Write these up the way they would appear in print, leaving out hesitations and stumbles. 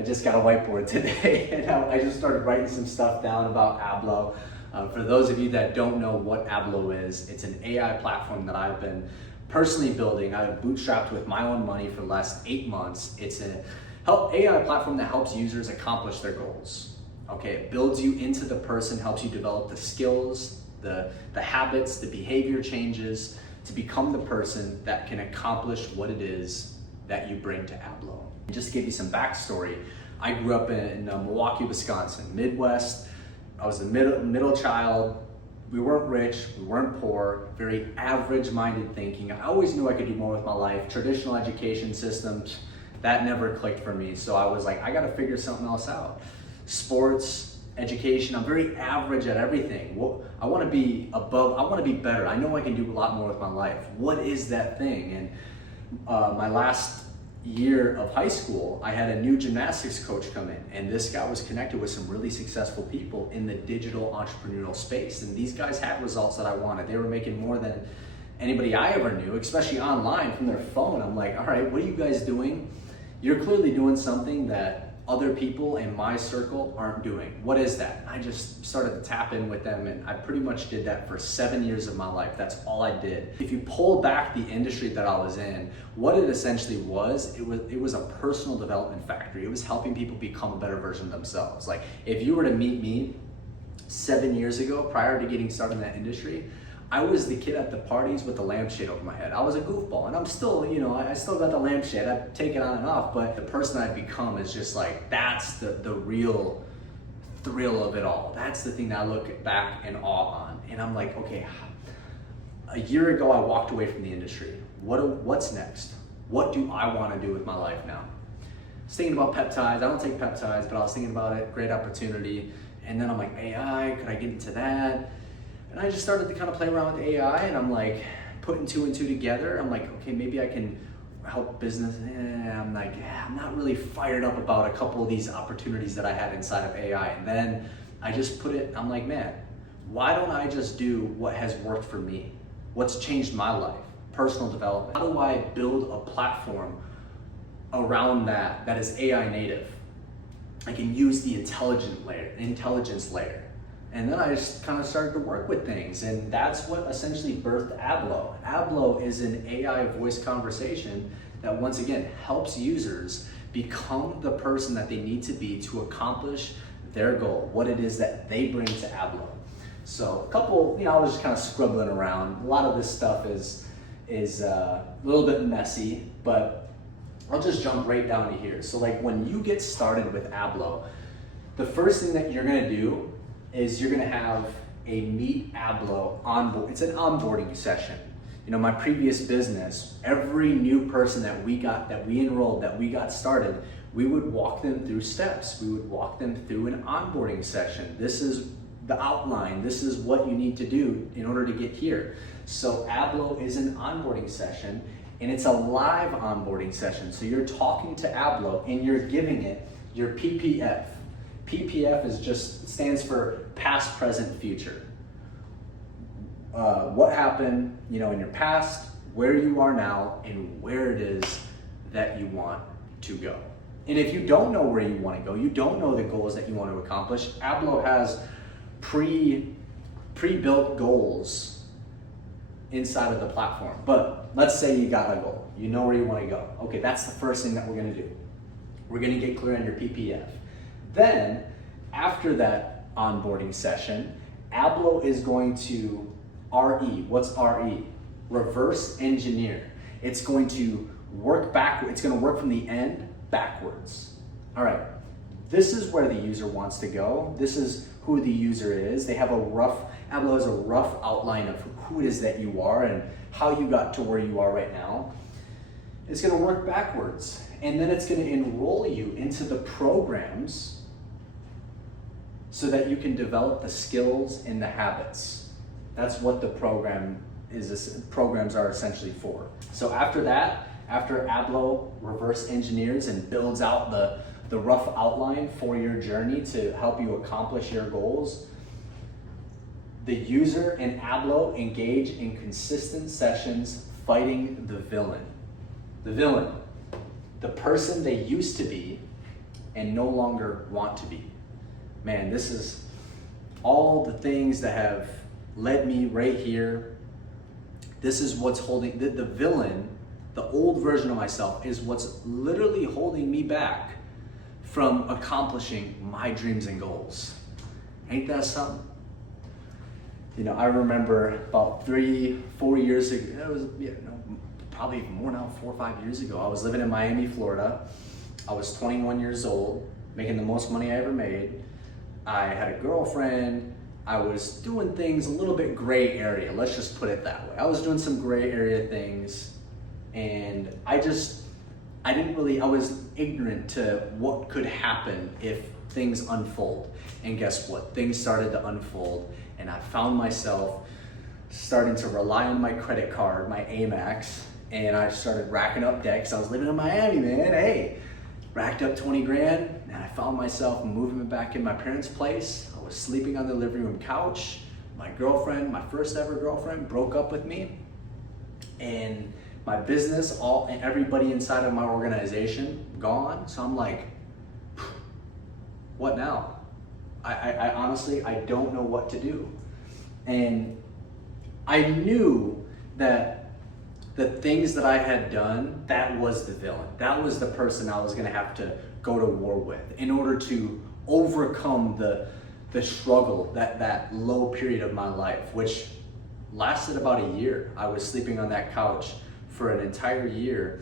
I just got a whiteboard today and I just started writing some stuff down about Ablo. For those of you that don't know what Ablo is, it's an AI platform that I've been personally building. I've bootstrapped with my own money for the last 8 months. It's an AI platform that helps users accomplish their goals. Okay, it builds you into the person, helps you develop the skills, the habits, the behavior changes to become the person that can accomplish what it is that you bring to Ablo. Just to give you some backstory, I grew up in Milwaukee, Wisconsin, Midwest. I was the middle child. We weren't rich, we weren't poor, very average-minded thinking. I always knew I could do more with my life. Traditional education systems, that never clicked for me. So I was like, I gotta figure something else out. Sports, education, I'm very average at everything. I wanna be above, I wanna be better. I know I can do a lot more with my life. What is that thing? And my last year of high school, I had a new gymnastics coach come in, and this guy was connected with some really successful people in the digital entrepreneurial space. And these guys had results that I wanted. They were making more than anybody I ever knew, especially online from their phone. I'm like, all right, what are you guys doing? You're clearly doing something that other people in my circle aren't doing. What is that? I just started to tap in with them, and I pretty much did that for 7 years of my life. That's all I did. If you pull back the industry that I was in, what it essentially was, it was a personal development factory. It was helping people become a better version of themselves. Like if you were to meet me 7 years ago, prior to getting started in that industry, I was the kid at the parties with the lampshade over my head. I was a goofball, and I'm still, I still got the lampshade. I take it on and off, but the person I've become is just like, that's the real thrill of it all. That's the thing that I look back in awe on. And I'm like, okay, a year ago I walked away from the industry. What's next? What do I want to do with my life now? I was thinking about peptides. I don't take peptides, but I was thinking about it, great opportunity. And then I'm like, AI, could I get into that? And I just started to kind of play around with AI, and I'm like putting 2 and 2 together. I'm like, okay, maybe I can help business. I'm like, I'm not really fired up about a couple of these opportunities that I had inside of AI. And then I just I'm like, man, why don't I just do what has worked for me? What's changed my life? Personal development. How do I build a platform around that is AI native? I can use the intelligence layer. And then I just kind of started to work with things, and that's what essentially birthed Ablo. Ablo is an AI voice conversation that once again helps users become the person that they need to be to accomplish their goal, what it is that they bring to Ablo. So a couple, I was just kind of scribbling around. A lot of this stuff is a little bit messy, but I'll just jump right down to here. So like when you get started with Ablo, the first thing that you're gonna do is you're gonna have a Meet Ablo onboard. It's an onboarding session. My previous business, every new person that we enrolled, that we got started, we would walk them through steps. We would walk them through an onboarding session. This is the outline. This is what you need to do in order to get here. So Ablo is an onboarding session, and it's a live onboarding session. So you're talking to Ablo and you're giving it your PPF. PPF stands for past, present, future. What happened, in your past, where you are now, and where it is that you want to go. And if you don't know where you want to go, you don't know the goals that you want to accomplish, Ablo has pre-built goals inside of the platform. But let's say you got a goal, you know where you want to go. Okay, that's the first thing that we're going to do. We're going to get clear on your PPF. Then, after that onboarding session, Ablo is going to RE. What's RE? Reverse engineer. It's going to work backward. It's going to work from the end backwards. All right. This is where the user wants to go. This is who the user is. Ablo has a rough outline of who it is that you are and how you got to where you are right now. It's going to work backwards, and then it's going to enroll you into the programs so that you can develop the skills and the habits. That's what the programs are essentially for. So after that, after Ablo reverse engineers and builds out the rough outline for your journey to help you accomplish your goals, the user and Ablo engage in consistent sessions fighting the villain. The villain, the person they used to be and no longer want to be. Man, this is all the things that have led me right here. This is what's holding, the villain, the old version of myself is what's literally holding me back from accomplishing my dreams and goals. Ain't that something? You know, I remember about 3-4 years ago, it was, probably even more now, 4 or 5 years ago, I was living in Miami, Florida. I was 21 years old, making the most money I ever made. I had a girlfriend. I was doing things a little bit gray area, let's just put it that way. I was doing some gray area things, and I was ignorant to what could happen if things unfold. And guess what? Things started to unfold, and I found myself starting to rely on my credit card, my Amex, and I started racking up debt because I was living in Miami, man. Hey, racked up 20 grand, and I found myself moving back in my parents' place. I was sleeping on the living room couch. My girlfriend, my first ever girlfriend, broke up with me, and my business, and everybody inside of my organization gone. So I'm like, what now? I honestly, I don't know what to do. And I knew that the things that I had done, that was the villain. That was the person I was gonna have to go to war with in order to overcome the struggle, that low period of my life, which lasted about a year. I was sleeping on that couch for an entire year,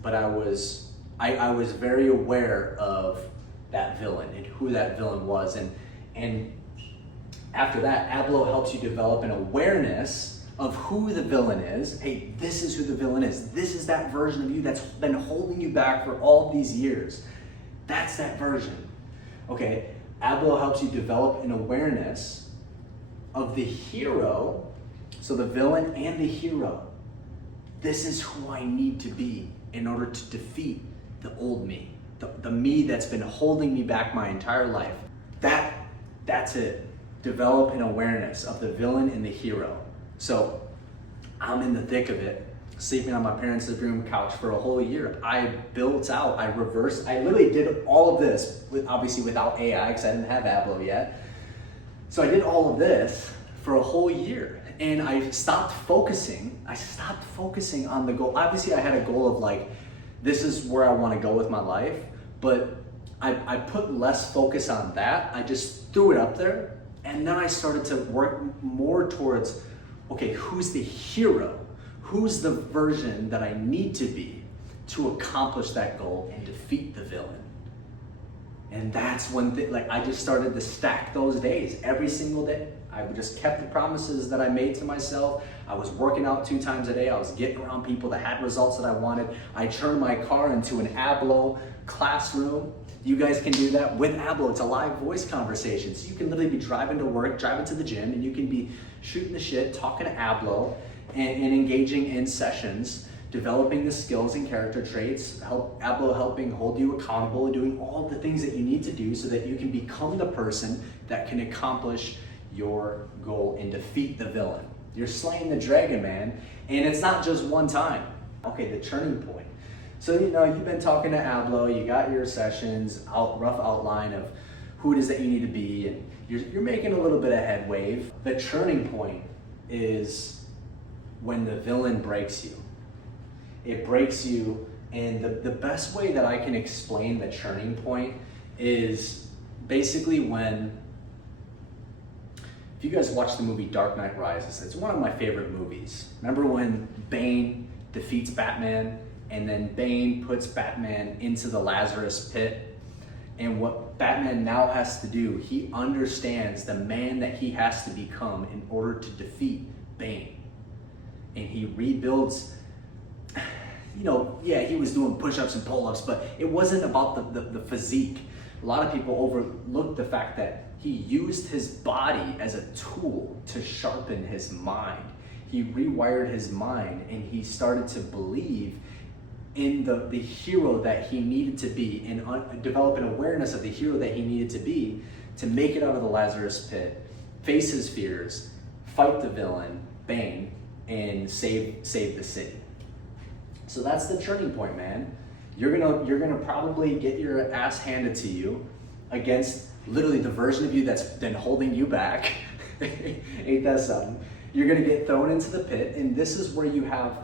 but I was very aware of that villain and who that villain was. And after that, Ablo helps you develop an awareness of who the villain is. Hey, this is who the villain is. This is that version of you that's been holding you back for all these years. That's that version. Okay, Ablo helps you develop an awareness of the hero, so the villain and the hero. This is who I need to be in order to defeat the old me, the me that's been holding me back my entire life. That's it. Develop an awareness of the villain and the hero. So I'm in the thick of it, sleeping on my parents' living room couch for a whole year. I literally did all of this, obviously without AI, because I didn't have Ablo yet. So I did all of this for a whole year, and I stopped focusing on the goal. Obviously I had a goal of like, this is where I want to go with my life, but I put less focus on that. I just threw it up there, and then I started to work more towards, okay, who's the hero? Who's the version that I need to be to accomplish that goal and defeat the villain? And that's when I just started to stack those days every single day. I just kept the promises that I made to myself. I was working out 2 times a day. I was getting around people that had results that I wanted. I turned my car into an Ablo classroom. You guys can do that with Ablo. It's a live voice conversation. So you can literally be driving to work, driving to the gym, and you can be shooting the shit, talking to Ablo, and engaging in sessions, developing the skills and character traits, Ablo helping hold you accountable and doing all the things that you need to do so that you can become the person that can accomplish your goal and defeat the villain. You're slaying the dragon, man, and it's not just one time. Okay, the turning point. So you've been talking to Ablo, you got your sessions, rough outline of who it is that you need to be, and you're making a little bit of headway. The turning point is when the villain breaks you. It breaks you, and the best way that I can explain the turning point is basically when, if you guys watch the movie Dark Knight Rises, it's one of my favorite movies. Remember when Bane defeats Batman, and then Bane puts Batman into the Lazarus pit? And what Batman now has to do, he understands the man that he has to become in order to defeat Bane. And he rebuilds, he was doing push-ups and pull-ups, but it wasn't about the physique. A lot of people overlook the fact that he used his body as a tool to sharpen his mind. He rewired his mind, and he started to believe in the hero that he needed to be, and develop an awareness of the hero that he needed to be to make it out of the Lazarus pit, face his fears, fight the villain, Bane, and save the city. So that's the turning point, man. you're gonna probably get your ass handed to you against literally the version of you that's been holding you back. Ain't that something? You're gonna get thrown into the pit, and this is where you have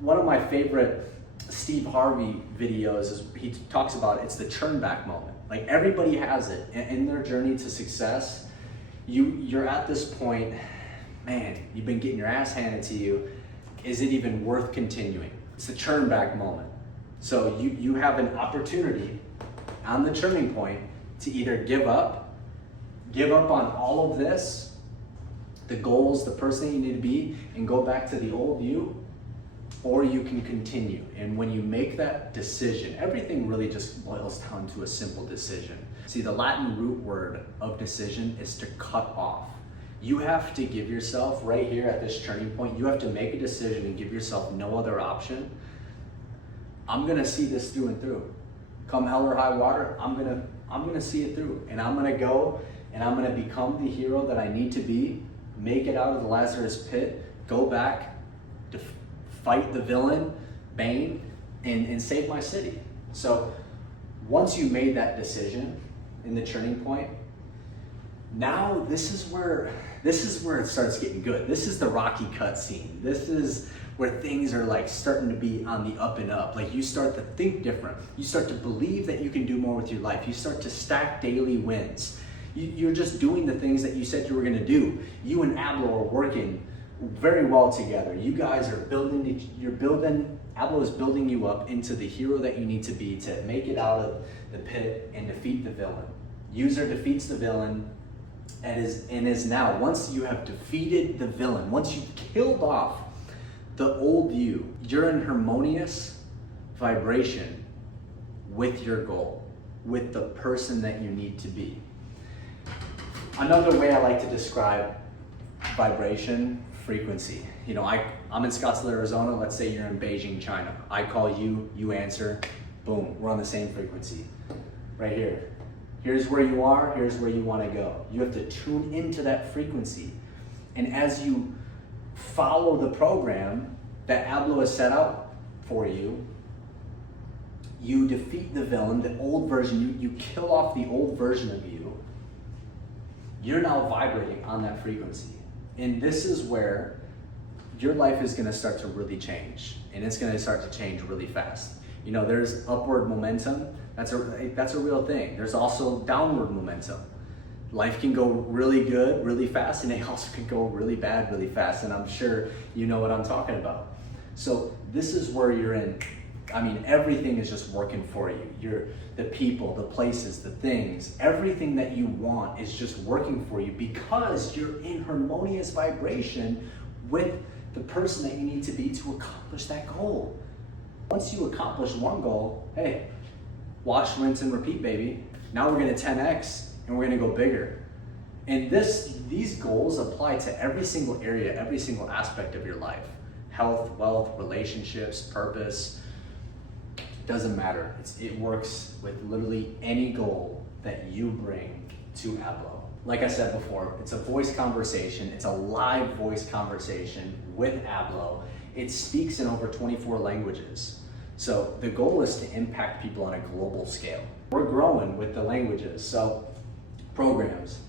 one of my favorite Steve Harvey videos. Is he talks about it's the turn back moment. Like everybody has it in their journey to success. You're at this point, man, you've been getting your ass handed to you. Is it even worth continuing? It's the turn back moment. So you have an opportunity on the turning point to either give up on all of this, the goals, the person you need to be, and go back to the old you, or you can continue. And when you make that decision, everything really just boils down to a simple decision. See, the Latin root word of decision is to cut off. You have to give yourself right here at this turning point, you have to make a decision and give yourself no other option. I'm gonna see this through and through. Come hell or high water, I'm gonna see it through. And I'm gonna go and I'm gonna become the hero that I need to be, make it out of the Lazarus pit, go back, fight the villain, Bane, and save my city. So once you made that decision in the turning point, now this is where it starts getting good. This is the Rocky cutscene. This is where things are like starting to be on the up and up. Like you start to think different. You start to believe that you can do more with your life. You start to stack daily wins. You're just doing the things that you said you were gonna do. You and Ablo are working very well together. You guys are Ablo is building you up into the hero that you need to be to make it out of the pit and defeat the villain. User defeats the villain and is now, once you have defeated the villain, once you've killed off the old you're in harmonious vibration with your goal, with the person that you need to be. Another way I like to describe vibration, frequency. You know, I'm in Scottsdale, Arizona. Let's say you're in Beijing, China. I call you, you answer, boom, we're on the same frequency. Right here. Here's where you are, here's where you want to go. You have to tune into that frequency. And as you follow the program that Ablo has set out for you, you defeat the villain, the old version, you kill off the old version of you. You're now vibrating on that frequency. And this is where your life is gonna start to really change. And it's gonna start to change really fast. You know, there's upward momentum. That's a real thing. There's also downward momentum. Life can go really good, really fast, and it also can go really bad, really fast. And I'm sure you know what I'm talking about. So this is where you're in. I mean, everything is just working for you. The people, the places, the things, everything that you want is just working for you because you're in harmonious vibration with the person that you need to be to accomplish that goal. Once you accomplish one goal, hey, wash, rinse, and repeat, baby. Now we're gonna 10x and we're gonna go bigger. And these goals apply to every single area, every single aspect of your life. Health, wealth, relationships, purpose, doesn't matter. It works with literally any goal that you bring to Ablo. Like I said before, it's a voice conversation. It's a live voice conversation with Ablo. It speaks in over 24 languages. So the goal is to impact people on a global scale. We're growing with the languages. So programs,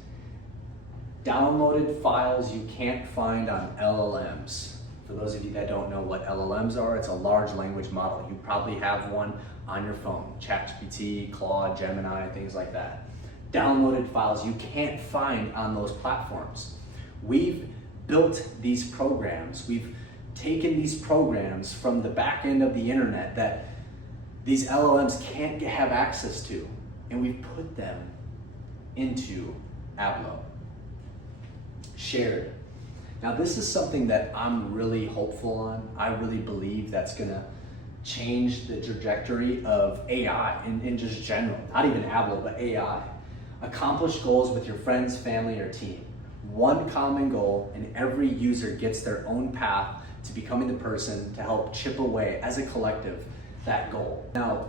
downloaded files you can't find on LLMs. For those of you that don't know what LLMs are, it's a large language model. You probably have one on your phone, ChatGPT, Claude, Gemini, things like that. Downloaded files you can't find on those platforms. We've built these programs. We've taken these programs from the back end of the internet that these LLMs can't have access to, and we've put them into Ablo. Shared. Now this is something that I'm really hopeful on. I really believe that's gonna change the trajectory of AI in just general, not even Ablo, but AI. Accomplish goals with your friends, family, or team. One common goal, and every user gets their own path to becoming the person to help chip away as a collective that goal. Now,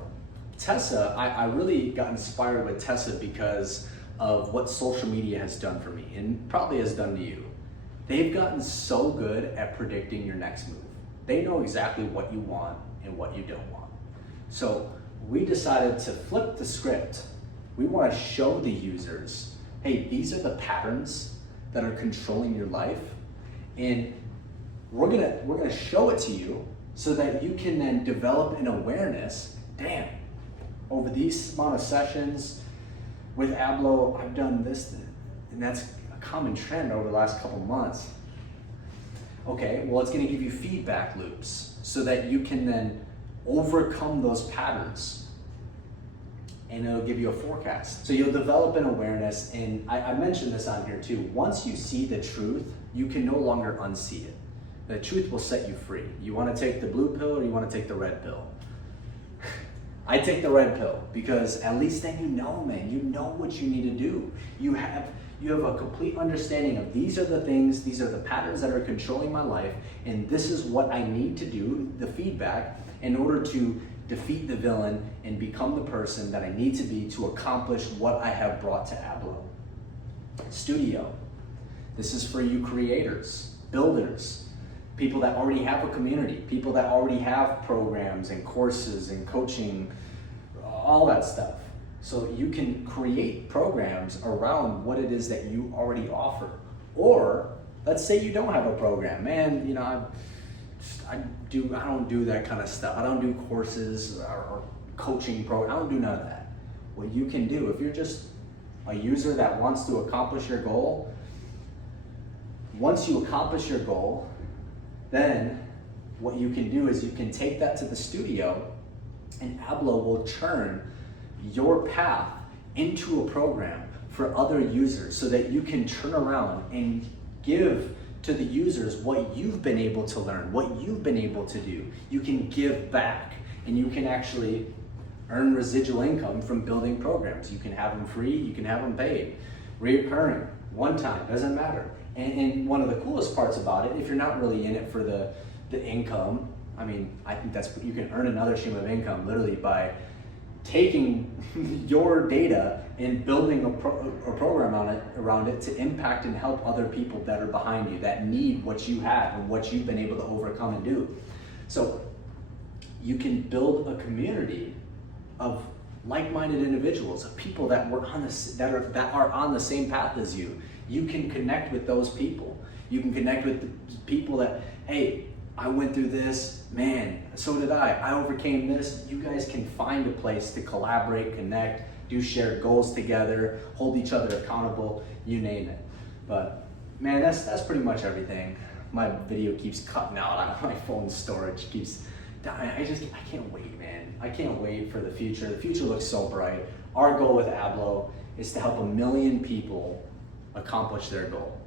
Tessa, I really got inspired with Tessa because of what social media has done for me and probably has done to you. They've gotten so good at predicting your next move. They know exactly what you want and what you don't want. So we decided to flip the script. We want to show the users, hey, these are the patterns that are controlling your life, and we're gonna show it to you so that you can then develop an awareness. Damn, over these amount of sessions with Ablo, I've done this, and that's a common trend over the last couple months. Okay, well, it's gonna give you feedback loops so that you can then overcome those patterns, and it'll give you a forecast. So you'll develop an awareness, and I mentioned this on here too. Once you see the truth, you can no longer unsee it. The truth will set you free. You wanna take the blue pill or you wanna take the red pill? I take the red pill because at least then you know, man, you know what you need to do. You have a complete understanding of these are the things, these are the patterns that are controlling my life, and this is what I need to do, the feedback, in order to defeat the villain and become the person that I need to be to accomplish what I have brought to Ablo. Studio. This is for you creators, builders, people that already have a community, people that already have programs and courses and coaching, all that stuff. So you can create programs around what it is that you already offer. Or let's say you don't have a program. Man, you know, I don't do that kind of stuff. I don't do courses or coaching programs. I don't do none of that. What you can do, if you're just a user that wants to accomplish your goal, once you accomplish your goal, then what you can do is you can take that to the studio, and Ablo will turn your path into a program for other users so that you can turn around and give to the users what you've been able to learn, what you've been able to do. You can give back, and you can actually earn residual income from building programs. You can have them free, you can have them paid, reoccurring, one time, doesn't matter. And one of the coolest parts about it, if you're not really in it for the income, I mean, I think you can earn another stream of income literally by taking your data and building a program around it to impact and help other people that are behind you, that need what you have and what you've been able to overcome and do. So you can build a community of like-minded individuals, of people that are on the same path as you. You can connect with those people. You can connect with the people that, hey, I went through this, man, so did I overcame this. You guys can find a place to collaborate, connect, do shared goals together, hold each other accountable, you name it. But man, that's pretty much everything. My video keeps cutting out on my phone storage, keeps dying. I can't wait, man. I can't wait for the future. The future looks so bright. Our goal with Ablo is to help 1 million people accomplish their goal.